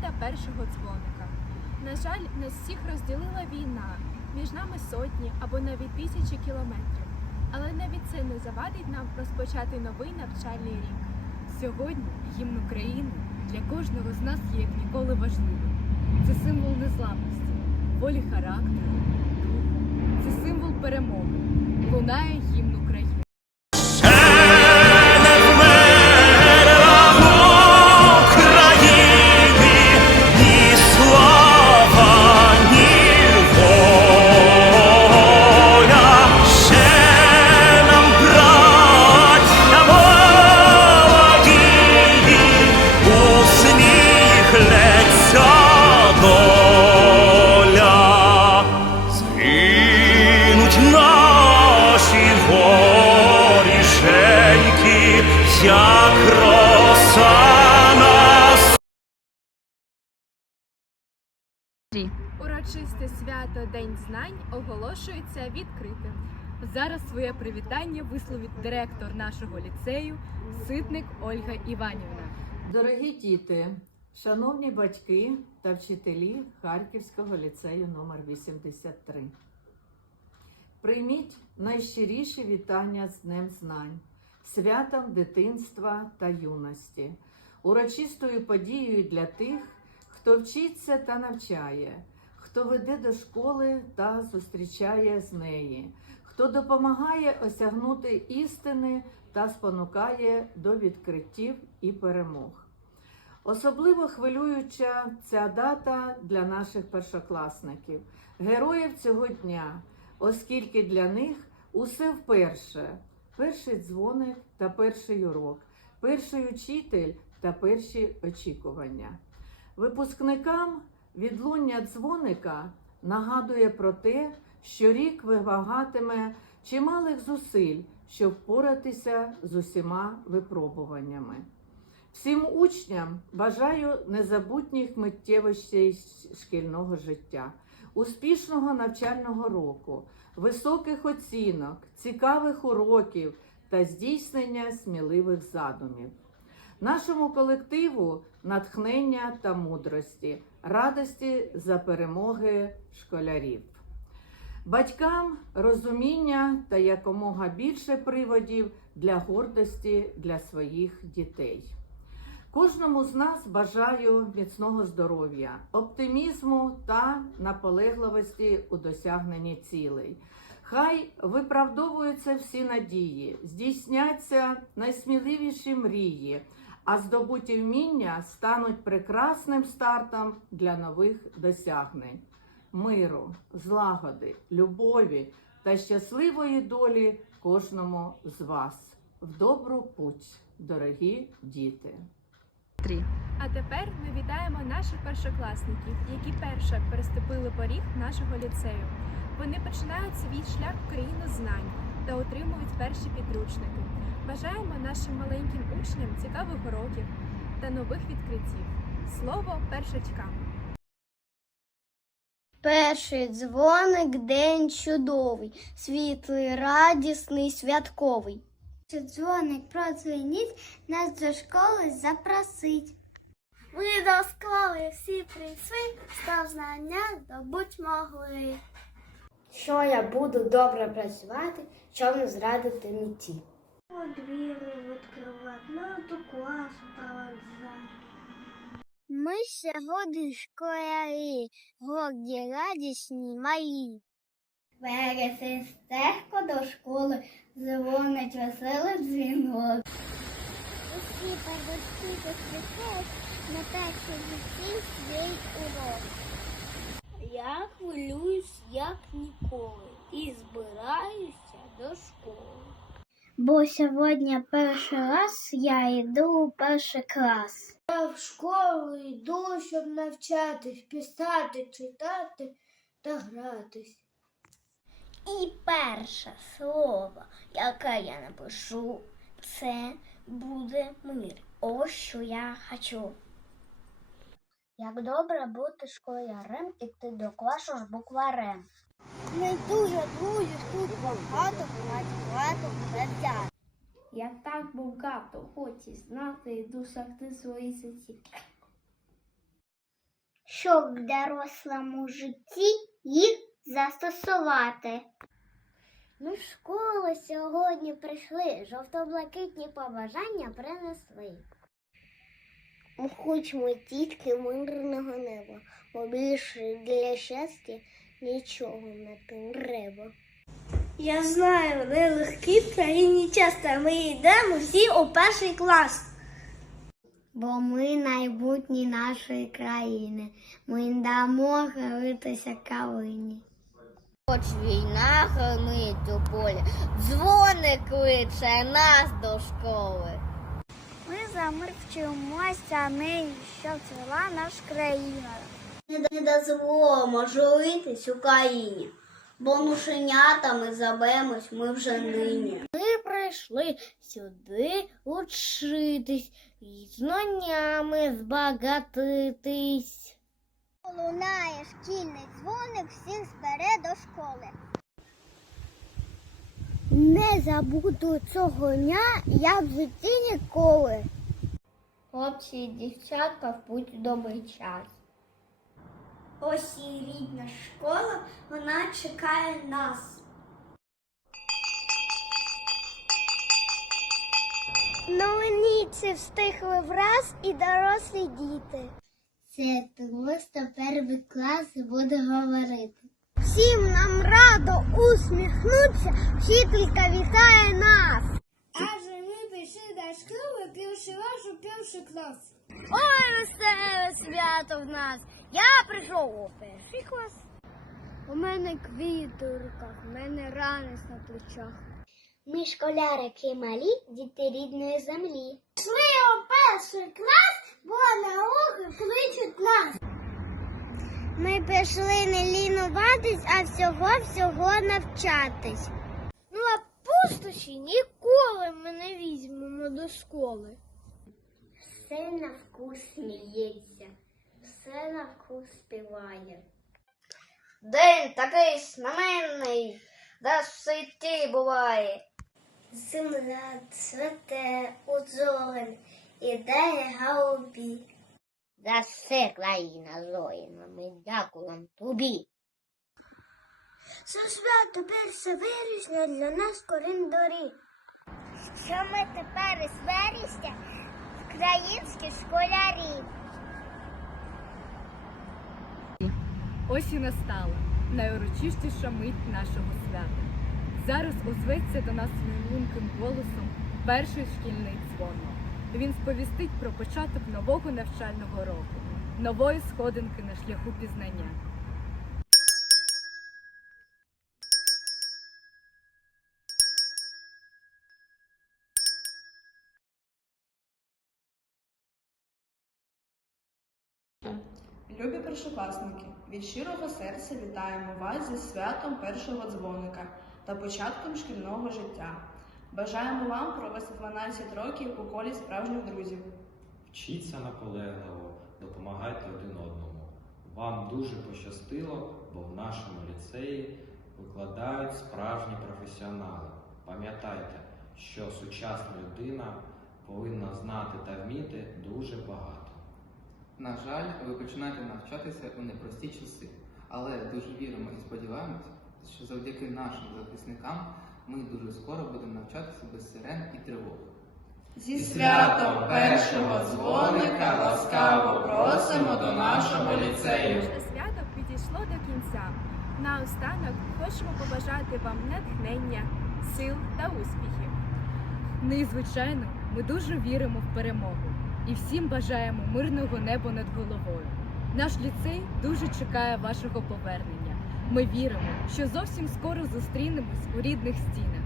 дата першого дзвоника. На жаль, нас всіх розділила війна, між нами сотні або навіть тисячі кілометрів. Але навіть це не завадить нам розпочати новий навчальний рік. Сьогодні гімн України для кожного з нас є як ніколи важливим. Це символ незламності, волі характеру, духу. Це символ перемоги. Лунає гімн. України усміхнеться доля. Згинуть наші воріженьки, як роса на Урочисте свято День знань оголошується відкритим. Зараз своє привітання висловить директор нашого ліцею Ситник Ольга Іванівна. Дорогі діти, шановні батьки та вчителі Харківського ліцею номер 83 Прийміть найщиріші вітання з Днем Знань, святом дитинства та юності, урочистою подією для тих, хто вчиться та навчає, хто веде до школи та зустрічає з неї, хто допомагає осягнути істини та спонукає до відкриттів і перемог. Особливо хвилююча ця дата для наших першокласників, героїв цього дня, оскільки для них усе вперше: перший дзвоник та перший урок, перший учитель та перші очікування. Випускникам відлуння дзвоника нагадує про те, що рік вимагатиме чималих зусиль, щоб впоратися з усіма випробуваннями. Всім учням бажаю незабутніх миттєвостей шкільного життя, успішного навчального року, високих оцінок, цікавих уроків та здійснення сміливих задумів. Нашому колективу натхнення та мудрості, радості за перемоги школярів. Батькам розуміння та якомога більше приводів для гордості для своїх дітей. Кожному з нас бажаю міцного здоров'я, оптимізму та наполегливості у досягненні цілей. Хай виправдовуються всі надії, здійсняться найсміливіші мрії, а здобуті вміння стануть прекрасним стартом для нових досягнень миру, злагоди, любові та щасливої долі кожному з вас. В добру путь, дорогі діти! А тепер ми вітаємо наших першокласників, які перше переступили поріг нашого ліцею. Вони починають свій шлях в країну знань та отримують перші підручники. Бажаємо нашим маленьким учням цікавих уроків та нових відкриттів. Слово першачкам. Перший дзвоник день чудовий, світлий, радісний, святковий. Дзвоник продзвеніть, нас до школи запросить. Ми до школи всі прийшли, став знання здобуть могли. Що я буду добре працювати, щоб не зрадити меті. Двері відкривати, ну до класу проводити. Ми сьогодні школярі, горді радісні малі. Вересень стежко до школи, дзвонить веселий дзвінок. Усі перші посвятають на перший ліцей свій урок. Я хвилююсь як ніколи і збираюся до школи. Бо сьогодні перший раз я йду у перший клас. Я в школу йду, щоб навчатись, писати, читати та гратись. І перше слово, яке я напишу, це буде мир. Ось що я хочу. Як добре бути школярем, іти до класу з букварем. Не дуже друзів тут багато, багато ребят. Я так багато хочу знати і досягти свої цілі. щоб в дорослому житті їх застосувати. Ми в школу сьогодні прийшли, жовто-блакитні побажання принесли. Ми хочемо тільки мирного неба, бо більше для щастя нічого не треба. Я знаю, нелегкі в країні часто ми йдемо всі у перший клас. Бо ми майбутні нашої країни. Ми не дамо гритися калині. Хоч війна гримить у полі, дзвоник кличе нас до школи. Ми за мир вчимося нині, щоб цвіла наша країна. Не дозволимо журитись Україні, бо нушенятами забемось ми вже нині. Ми прийшли сюди учитись і знаннями збагатитись. Лунає шкільний дзвоник, всіх збере до школи. Не забуду цього дня я в житті ніколи. Хлопці і дівчатка в путь добрий час. Ось і рідна школа, вона чекає нас. Новиніці встигли враз і дорослі діти. Це просто перший клас буде говорити. Всім нам радо усміхнуться, вчителька вітає нас. Адже ми пішли до школи, півши вашу перший клас. Ой, веселе свято в нас. Я прийшов у перший клас. У мене квіти у руках, у мене ранець на плечах. Ми школярики малі, діти рідної землі. Ми у перший клас, бо науки кличуть нас. Ми пішли не лінуватись, а всього-всього навчатись. Ну, а пустощі ніколи ми не візьмемо до школи. Все на вкус сміється, все на вкус співає. День такий знаменний, де світі буває. Земля цвете у золень, іде голубі. За все країна зоїна, ми дякуємо тобі. Це свято перше вересня для нас коріндорі. Що ми тепер із вересня українські школярі. Ось і настала найурочистіша мить нашого свята. Зараз озветься до нас лунким голосом перший шкільний дзвоник. Він сповістить про початок нового навчального року, нової сходинки на шляху пізнання. Любі першокласники, від щирого серця вітаємо вас зі святом першого дзвоника та початком шкільного життя. Бажаємо вам провести 12 років у колі справжніх друзів. Вчіться наполегливо, допомагайте один одному. Вам дуже пощастило, бо в нашому ліцеї викладають справжні професіонали. Пам'ятайте, що сучасна людина повинна знати та вміти дуже багато. На жаль, ви починаєте навчатися у непрості часи, але дуже віримо і сподіваємося, що завдяки нашим захисникам ми дуже скоро будемо навчатися без сирен і тривог. Зі святом першого дзвоника ласкаво просимо до нашого ліцею. Наше свято підійшло до кінця. Наостанок хочемо побажати вам натхнення, сил та успіхів. Ну і звичайно, ми дуже віримо в перемогу і всім бажаємо мирного неба над головою. Наш ліцей дуже чекає вашого повернення. Ми віримо, що зовсім скоро зустрінемось у рідних стінах.